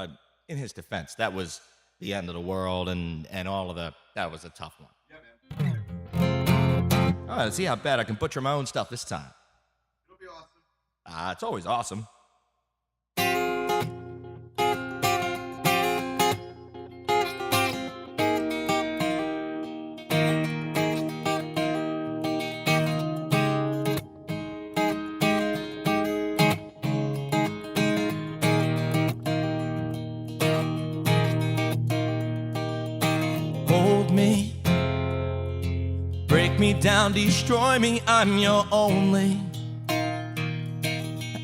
But in his defense, that was the end of the world and all of that was a tough one. Yeah, man. All right, let's see how bad I can butcher my own stuff this time. It'll be awesome. It's always awesome. Hold me, break me down, destroy me, I'm your only.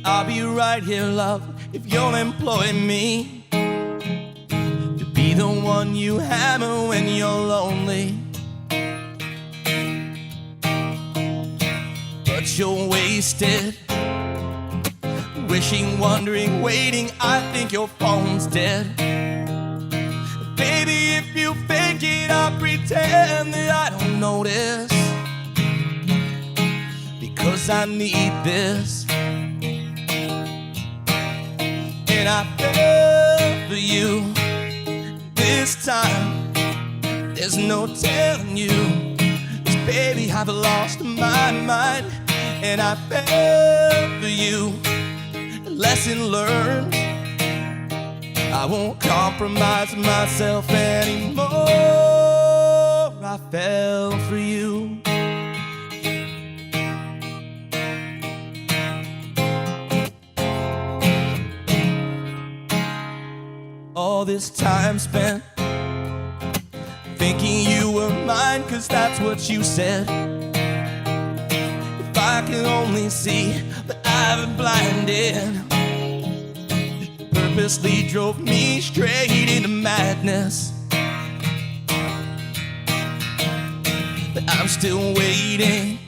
I'll be right here, love, if you'll employ me to be the one you hammer when you're lonely. But you're wasted, wishing, wondering, waiting, I think your phone's dead. Baby, if you fake it, I'll pretend that I don't notice, because I need this. And I fell for you this time. There's no telling you, 'cause baby, I've lost my mind. And I fell for you, lesson learned. I won't compromise myself anymore. I fell for you. All this time spent thinking you were mine, 'cause that's what you said. If I could only see, but I've been blinded. Purposely drove me straight into madness. But I'm still waiting.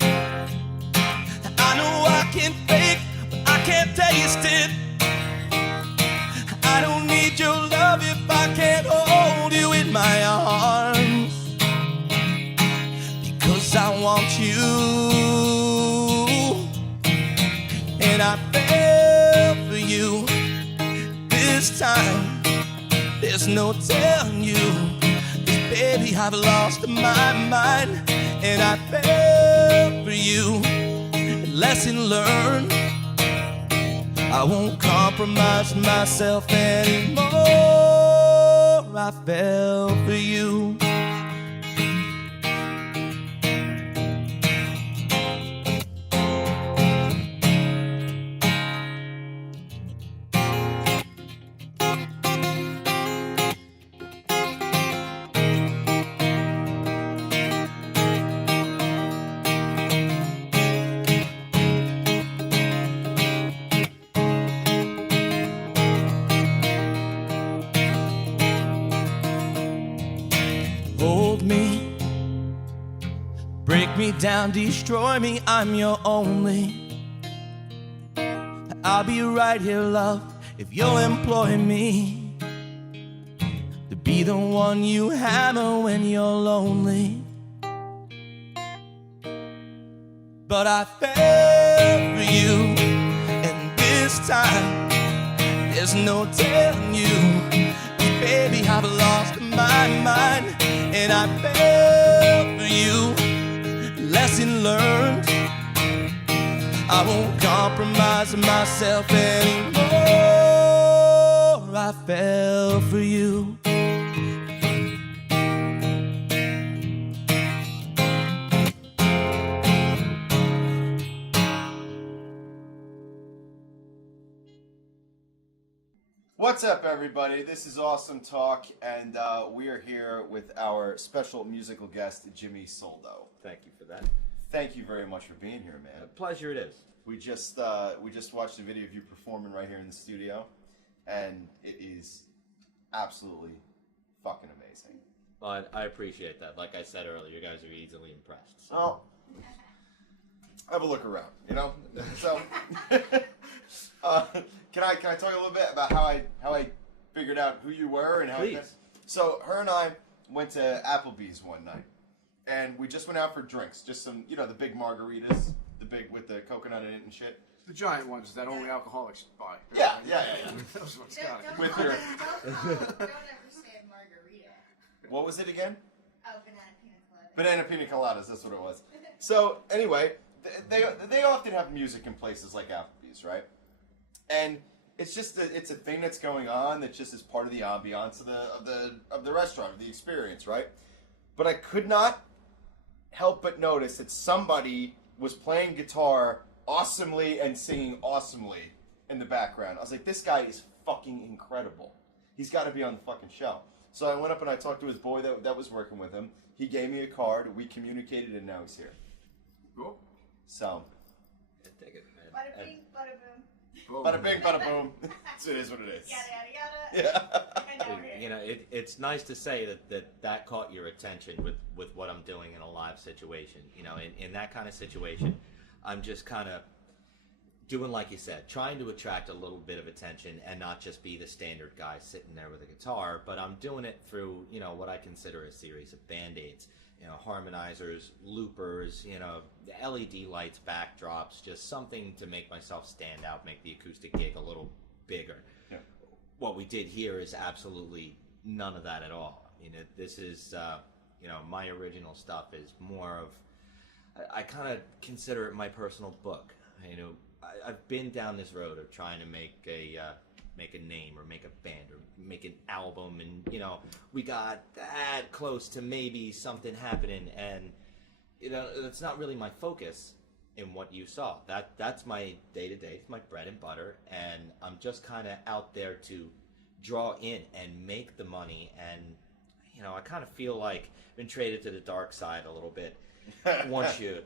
I know I can fake, but I can't taste it. I don't need your love if I can't hold you in my arms, because I want you. And I fell for you this time. There's no telling you, 'cause baby, I've lost my mind. And I fell for you, lesson learned. I won't compromise myself anymore. I fell for you. Hold me, break me down, destroy me, I'm your only. I'll be right here, love, if you'll employ me to be the one you hammer when you're lonely. But I fell for you, and this time there's no telling you, baby, I've lost my mind. And I fell for you, lesson learned. I won't compromise myself anymore. I fell for you. What's up, everybody? This is Awesome Talk, and we are here with our special musical guest, Jimmi Soldo. Thank you for that. Thank you very much for being here, man. A pleasure it is. We just watched a video of you performing right here in the studio, and it is absolutely fucking amazing. Well, I appreciate that. Like I said earlier, you guys are easily impressed. So. Oh, have a look around, you know. So, can I talk a little bit about how I figured out who you were and how? Please. So her and I went to Applebee's one night, and we just went out for drinks, just some, the big margaritas, the big with the coconut in it and shit. The giant ones that only alcoholics buy. Yeah. Those ones got it. With your... Don't ever say margarita. What was it again? Oh, banana pina colada. Banana pina coladas, that's what it was. So, anyway, they often have music in places like Applebee's, right? And it's just it's a thing that's going on that just is part of the ambiance of the restaurant, of the experience, right? But I could not help but notice that somebody was playing guitar awesomely and singing awesomely in the background. I was like, this guy is fucking incredible. He's got to be on the fucking show. So I went up and I talked to his boy that was working with him. He gave me a card. We communicated, and now he's here. Cool. So. Take it, man. Bada bing, bada boom. Bada bing, bada boom. So it is what it is. Yada yada yada. Yeah. And now we're here. You know, it's nice to say that caught your attention with what I'm doing in a live situation. You know, in that kind of situation, I'm just kind of doing like you said, trying to attract a little bit of attention and not just be the standard guy sitting there with a guitar, but I'm doing it through, you know, what I consider a series of band-aids, you know, harmonizers, loopers, you know, LED lights, backdrops, just something to make myself stand out, make the acoustic gig a little bigger. Yeah. What we did here is absolutely none of that at all. I mean, this is, you know, my original stuff is more of, I kind of consider it my personal book. You know, I've been down this road of trying to make a name or make a band or make an album, and you know, we got that close to maybe something happening, and you know, that's not really my focus in what you saw. That's my day-to-day, it's my bread and butter, and I'm just kind of out there to draw in and make the money. And you know, I kind of feel like I've been traded to the dark side a little bit once you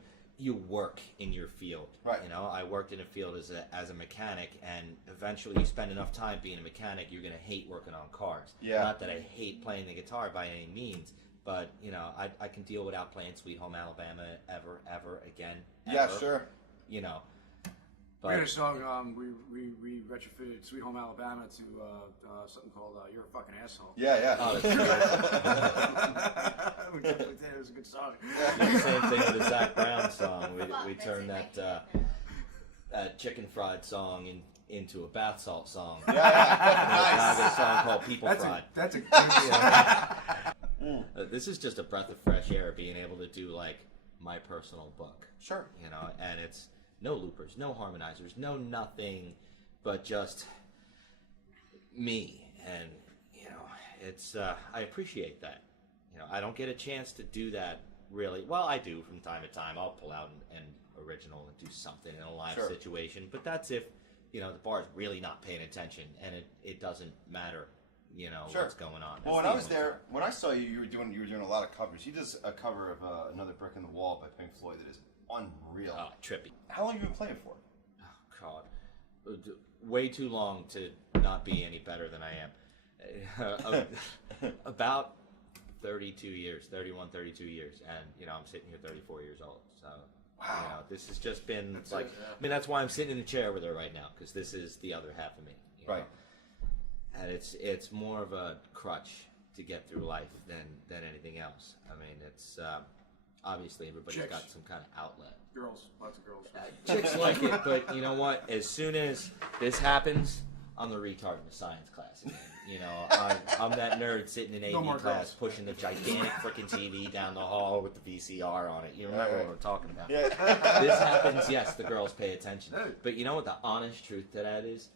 work in your field. Right. You know, I worked in a field as a mechanic, and eventually you spend enough time being a mechanic, you're going to hate working on cars. Yeah. Not that I hate playing the guitar by any means, but, you know, I can deal without playing Sweet Home Alabama ever again. Yeah, ever. sure. You know. We had a But, song, we retrofitted Sweet Home Alabama to something called You're a Fucking Asshole. Yeah. oh, that's We definitely did. It was a good song. the same thing with the Zach Brown song. We Fuck, turned that's that chicken fried song into a bath salt song. Yeah. Now there's a song called People That's Fried. a good This is just a breath of fresh air, being able to do like my personal book. Sure. You know, and it's no loopers, no harmonizers, no nothing, but just me. And you know, it's I appreciate that. You know, I don't get a chance to do that really. Well, I do from time to time. I'll pull out an original and do something in a live Sure. situation, but that's if, you know, the bar's really not paying attention, and it doesn't matter, you know, Sure. what's going on. Well, when That's I the was only there, thing. when I saw you, you were doing a lot of covers. You did a cover of Another Brick in the Wall by Pink Floyd that is unreal. Oh, trippy. How long have you been playing for? Oh, God. Way too long to not be any better than I am. About 32 years, 31, 32 years. And, you know, I'm sitting here 34 years old. So, you know, this has just been That's like, it, yeah. I mean, that's why I'm sitting in the chair with her right now, because this is the other half of me. You know? Right. And it's more of a crutch to get through life than anything else. I mean, it's obviously everybody's Chicks. got some kind of outlet. Girls, lots of girls. Chicks like it, but you know what? As soon as this happens, I'm the retard in the science class again. You know, I'm that nerd sitting in No more AV class girls. pushing the gigantic freaking TV down the hall with the VCR on it. You remember what I'm talking about. Yeah. This happens, yes, the girls pay attention. But you know what the honest truth to that is?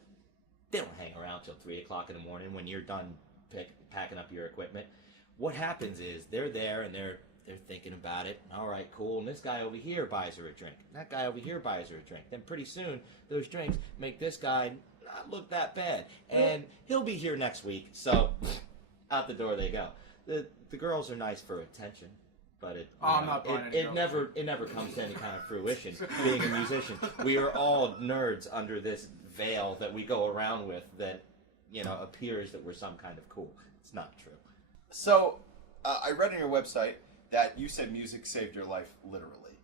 They don't hang around till 3 o'clock in the morning when you're done packing up your equipment. What happens is they're there and they're thinking about it. All right, cool. And this guy over here buys her a drink. That guy over here buys her a drink. Then pretty soon, those drinks make this guy not look that bad. And he'll be here next week. So out the door they go. The girls are nice for attention. But I'm not buying any girls. it never comes to any kind of fruition. Being a musician, we are all nerds under this veil that we go around with that, you know, appears that we're some kind of cool. It's not true. So, I read on your website that you said music saved your life literally.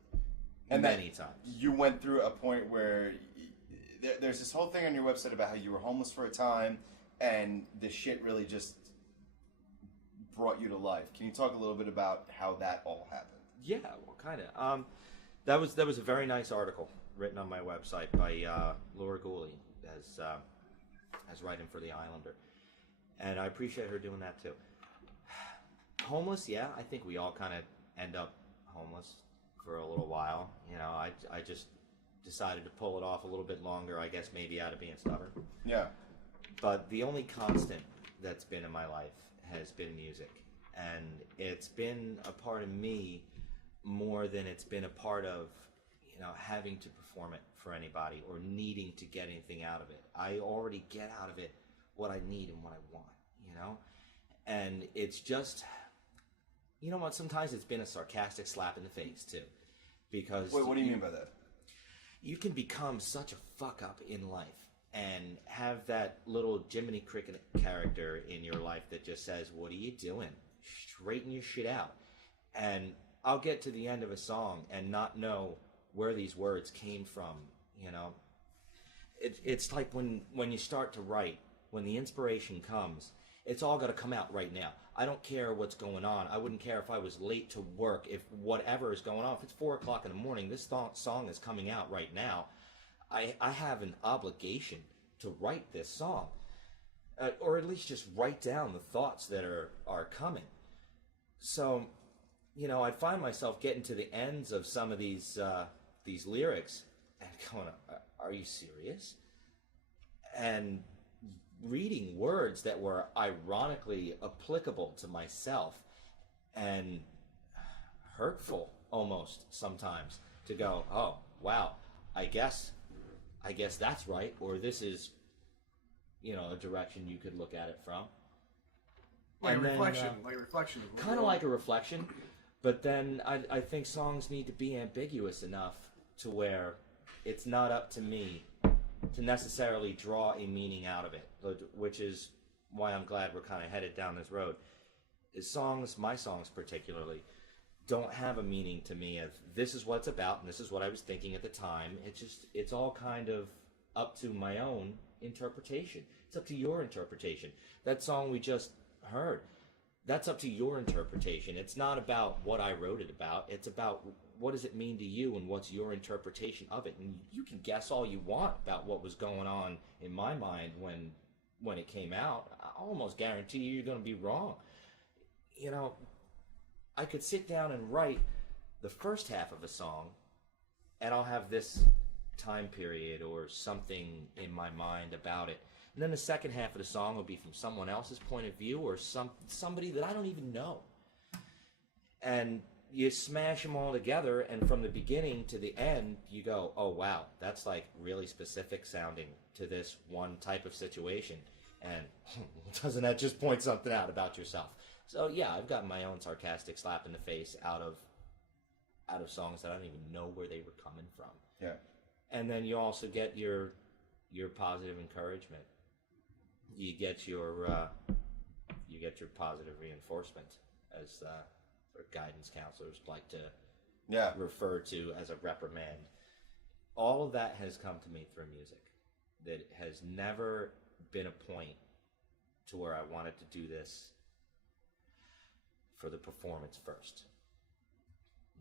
And Many times. You went through a point where there's this whole thing on your website about how you were homeless for a time and the shit really just brought you to life. Can you talk a little bit about how that all happened? Yeah, well, kind of. That was a very nice article written on my website by Laura Gooley as writing for The Islander. And I appreciate her doing that too. Homeless, yeah, I think we all kind of end up homeless for a little while. You know, I just decided to pull it off a little bit longer, I guess maybe out of being stubborn. Yeah. But the only constant that's been in my life has been music. And it's been a part of me more than it's been a part of, you know, having to perform it for anybody or needing to get anything out of it. I already get out of it what I need and what I want, you know? And it's just, you know what, sometimes it's been a sarcastic slap in the face too. Because Wait, what do you mean by that? You can become such a fuck up in life and have that little Jiminy Cricket character in your life that just says, what are you doing? Straighten your shit out. And I'll get to the end of a song and not know where these words came from, you know? It's like when you start to write, when the inspiration comes, it's all got to come out right now. I don't care what's going on. I wouldn't care if I was late to work, if whatever is going on. If it's 4 o'clock in the morning, this song is coming out right now. I have an obligation to write this song. Or at least just write down the thoughts that are coming. So, you know, I find myself getting to the ends of some of these lyrics and going, are you serious? And reading words that were ironically applicable to myself and hurtful almost sometimes, to go, oh, wow, I guess that's right, or this is, you know, a direction you could look at it from. Like And a then, reflection, like a reflection. kind of like a reflection, but then I think songs need to be ambiguous enough to where it's not up to me to necessarily draw a meaning out of it, which is why I'm glad we're kind of headed down this road. My songs particularly, don't have a meaning to me of this is what it's about and this is what I was thinking at the time. It's all kind of up to my own interpretation. It's up to your interpretation. That song we just heard, that's up to your interpretation. It's not about what I wrote it about. It's about what does it mean to you and what's your interpretation of it. And you can guess all you want about what was going on in my mind when it came out. I almost guarantee you're going to be wrong. You know, I could sit down and write the first half of a song and I'll have this time period or something in my mind about it. And then the second half of the song will be from someone else's point of view or somebody that I don't even know. And you smash them all together, and from the beginning to the end, you go, oh, wow, that's like really specific sounding to this one type of situation. And doesn't that just point something out about yourself? So, yeah, I've gotten my own sarcastic slap in the face out of songs that I don't even know where they were coming from. Yeah. And then you also get your positive encouragement. You get your positive reinforcement, as sort of guidance counselors like to refer to as a reprimand. All of that has come to me through music. That has never been a point to where I wanted to do this for the performance first.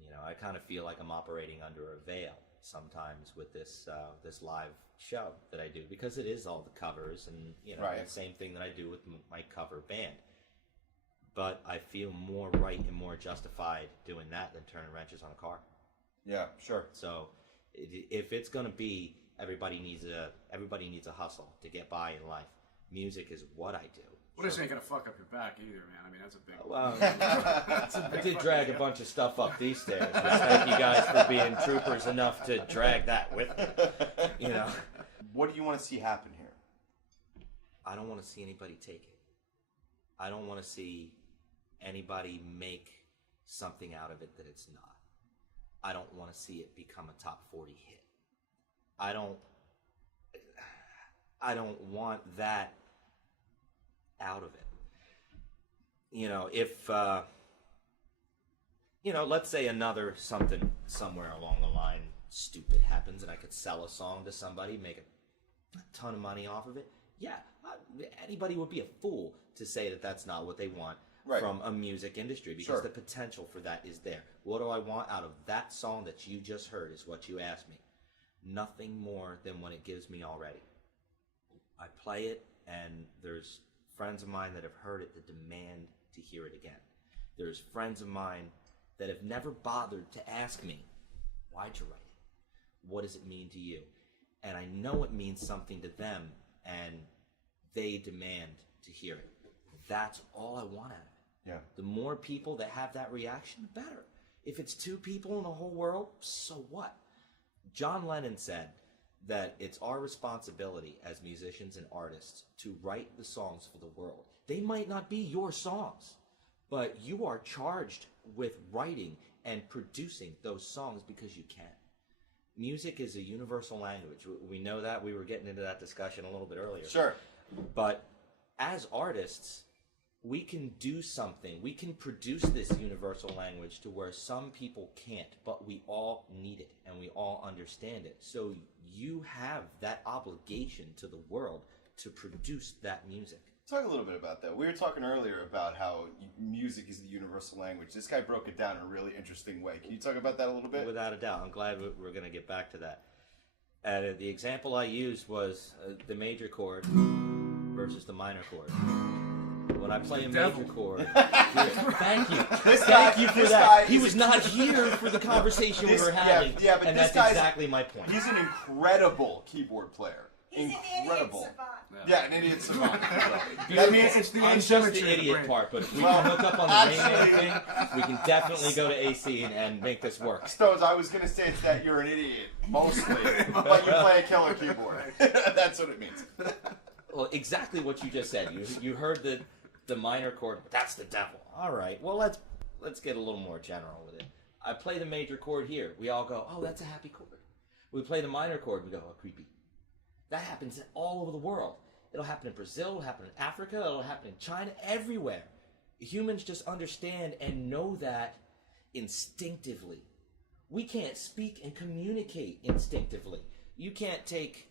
You know, I kind of feel like I'm operating under a veil sometimes with this live show that I do, because it is all the covers and, you know, the same thing that I do with my cover band. But I feel more right and more justified doing that than turning wrenches on a car. Yeah, sure. So if it's going to be everybody needs a hustle to get by in life, music is what I do. Well, this ain't gonna fuck up your back either, man. I mean, that's a big. Well, I did drag a bunch of stuff up these stairs. Which thank you guys for being troopers enough to drag that with me. You know. What do you want to see happen here? I don't want to see anybody take it. I don't want to see anybody make something out of it that it's not. I don't want to see it become a top 40 hit. I don't want that out of it. You know, if let's say another something somewhere along the line stupid happens and I could sell a song to somebody, make a ton of money off of it, yeah, anybody would be a fool to say that that's not what they want from a music industry, because the potential for that is there. What do I want out of that song that you just heard is what you asked me. nothing more than what it gives me already. I play it, and there's friends of mine that have heard it that demand to hear it again. There's friends of mine that have never bothered to ask me, why'd you write it? What does it mean to you? And I know it means something to them, and they demand to hear it. That's all I want out of it. Yeah. The more people that have that reaction, the better. If it's 2 people in the whole world, so what? John Lennon said that it's our responsibility as musicians and artists to write the songs for the world. They might not be your songs, but you are charged with writing and producing those songs because you can. Music is a universal language. We know that. We were getting into that discussion a little bit earlier. Sure. But as artists, we can do something. We can produce this universal language to where some people can't, but we all need it and we all understand it. So you have that obligation to the world to produce that music. Talk a little bit about that. We were talking earlier about how music is the universal language. This guy broke it down in a really interesting way. Can you talk about that a little bit? Without a doubt. I'm glad we're going to get back to that. The example I used was the major chord versus the minor chord. When I play a major chord, thank you. Thank you for that. He was not here for the conversation we were having, but and this that's guy's exactly my point. He's an incredible keyboard player. He's Incredible. an idiot savant. Yeah, an idiot savant. That means it's the I'm just asymmetry the of the idiot brain. part, but if we can hook up on the Rain Man thing, we can definitely go to AC and make this work. Stones, I was going to say it's that you're an idiot, mostly, but you play a killer keyboard. That's what it means. Well, exactly what you just said. You heard the minor chord, but that's the devil. All right, well, let's get a little more general with it. I play the major chord here. We all go, oh, that's a happy chord. We play the minor chord, we go, oh, creepy. That happens all over the world. It'll happen in Brazil, it'll happen in Africa, it'll happen in China, everywhere. Humans just understand and know that instinctively. We can't speak and communicate instinctively. You can't take,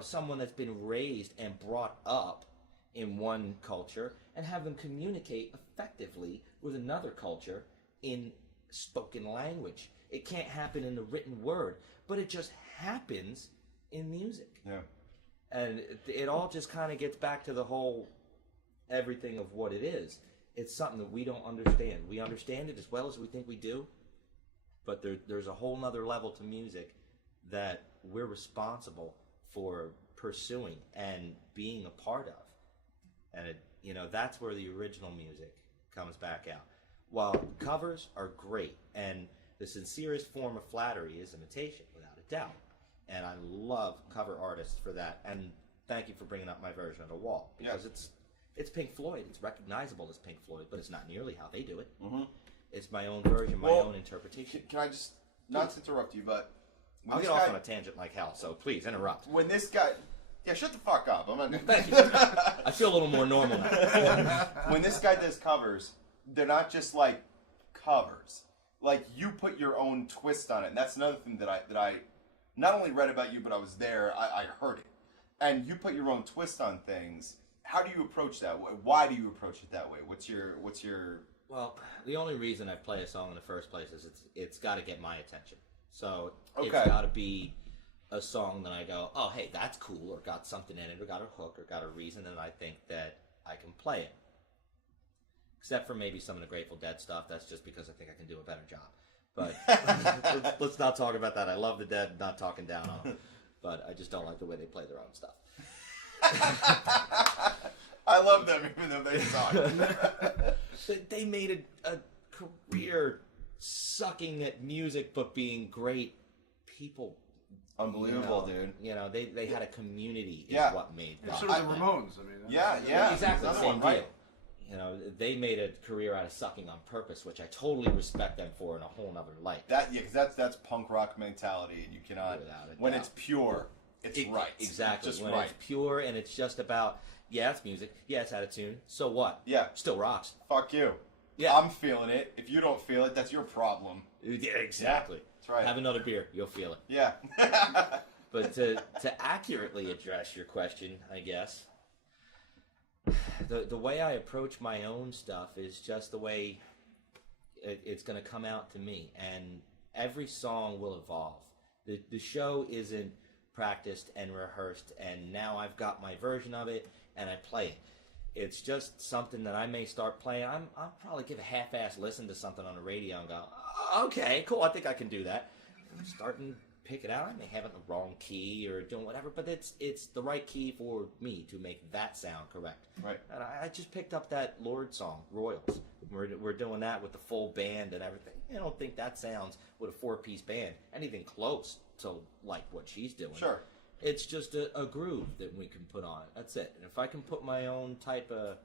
someone that's been raised and brought up in one culture and have them communicate effectively with another culture in spoken language. It can't happen in the written word, but it just happens in music. Yeah. And it all just kind of gets back to the whole everything of what it is. It's something that we don't understand. We understand it as well as we think we do, but there's a whole nother level to music that we're responsible for pursuing and being a part of. And that's where the original music comes back out. While covers are great, and the sincerest form of flattery is imitation, without a doubt. And I love cover artists for that. And thank you for bringing up my version of The Wall. Because it's Pink Floyd. It's recognizable as Pink Floyd, but it's not nearly how they do it. Mm-hmm. It's my own version, my own interpretation. Can I just, not to interrupt you, but... I'll get off on a tangent like hell, so please interrupt. When this guy... Yeah, shut the fuck up. I'm not... Thank you. I feel a little more normal now. When this guy does covers, they're not just like covers. Like, you put your own twist on it. And that's another thing that I not only read about you, but I was there. I heard it. And you put your own twist on things. How do you approach that? Why do you approach it that way? What's your... Well, the only reason I play a song in the first place is it's got to get my attention. So it's Okay. got to be a song that I go, oh, hey, that's cool, or got something in it, or got a hook, or got a reason, and I think that I can play it. Except for maybe some of the Grateful Dead stuff. That's just because I think I can do a better job. But let's not talk about that. I love the Dead, not talking down on them. But I just don't like the way they play their own stuff. I love them even though they suck. They made a career sucking at music but being great people. Unbelievable, dude. They had a community is what made them. So did the Ramones. I mean, Yeah. Exactly the Another same one, deal. right. They made a career out of sucking on purpose, which I totally respect them for in a whole nother light. Because that's punk rock mentality, and you cannot. Without a When doubt. it's pure, it's right. Exactly. It's just when right. it's pure and it's just about, it's music, it's out of tune, so what? Yeah. Still rocks. Fuck you. Yeah. I'm feeling it. If you don't feel it, that's your problem. Yeah, exactly. That's right. Have another beer, you'll feel it. Yeah. But to accurately address your question, I guess, the way I approach my own stuff is just the way it's going to come out to me. And every song will evolve. The show isn't practiced and rehearsed, and now I've got my version of it, and I play it. It's just something that I may start playing. I'll probably give a half-ass listen to something on the radio and go, oh, okay, cool, I think I can do that. I'm starting to pick it out. I may have it in the wrong key or doing whatever, but it's the right key for me to make that sound correct. Right. And I just picked up that Lord song, Royals. We're doing that with the full band and everything. I don't think that sounds with a 4-piece band anything close to like what she's doing. Sure. It's just a groove that we can put on it. That's it. And if I can put my own type of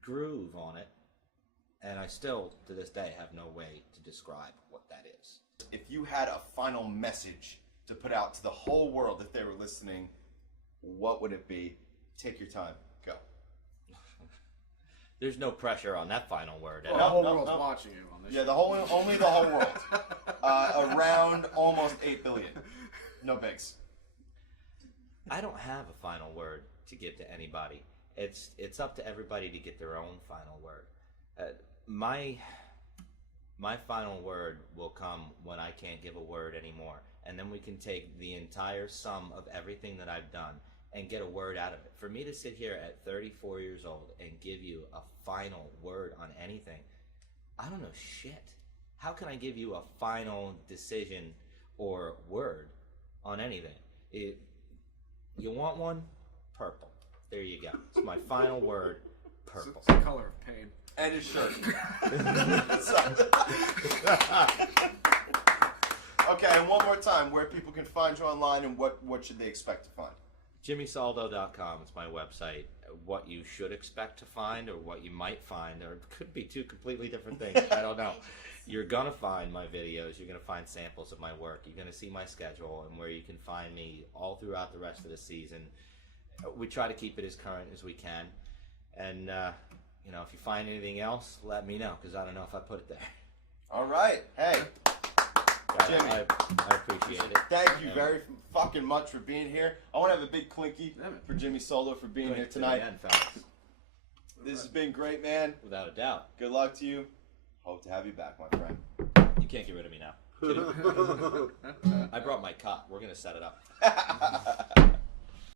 groove on it, and I still, to this day, have no way to describe what that is. If you had a final message to put out to the whole world if they were listening, what would it be? Take your time. Go. There's no pressure on that final word. Well, the whole world's watching you on this. Yeah, only the whole world. Around almost 8 billion. No bigs. I don't have a final word to give to anybody. It's up to everybody to get their own final word. My final word will come when I can't give a word anymore, and then we can take the entire sum of everything that I've done and get a word out of it. For me to sit here at 34 years old and give you a final word on anything, I don't know shit. How can I give you a final decision or word on anything? You want one? Purple. There you go. It's my final word, purple. It's the color of pain. And his shirt. Okay, and one more time, where people can find you online and what should they expect to find? JimmySoldo.com is my website. What you should expect to find or what you might find, or it could be two completely different things. I don't know. You're going to find my videos. You're going to find samples of my work. You're going to see my schedule and where you can find me all throughout the rest of the season. We try to keep it as current as we can. And, if you find anything else, let me know, because I don't know if I put it there. All right. Hey, Jimmy. I appreciate it. Thank you very fucking much for being here. I want to have a big clinky for Jimmy Soldo for being here tonight. This has been great, man. Without a doubt. Good luck to you. Hope to have you back, my friend. You can't get rid of me now. I brought my cot. We're going to set it up.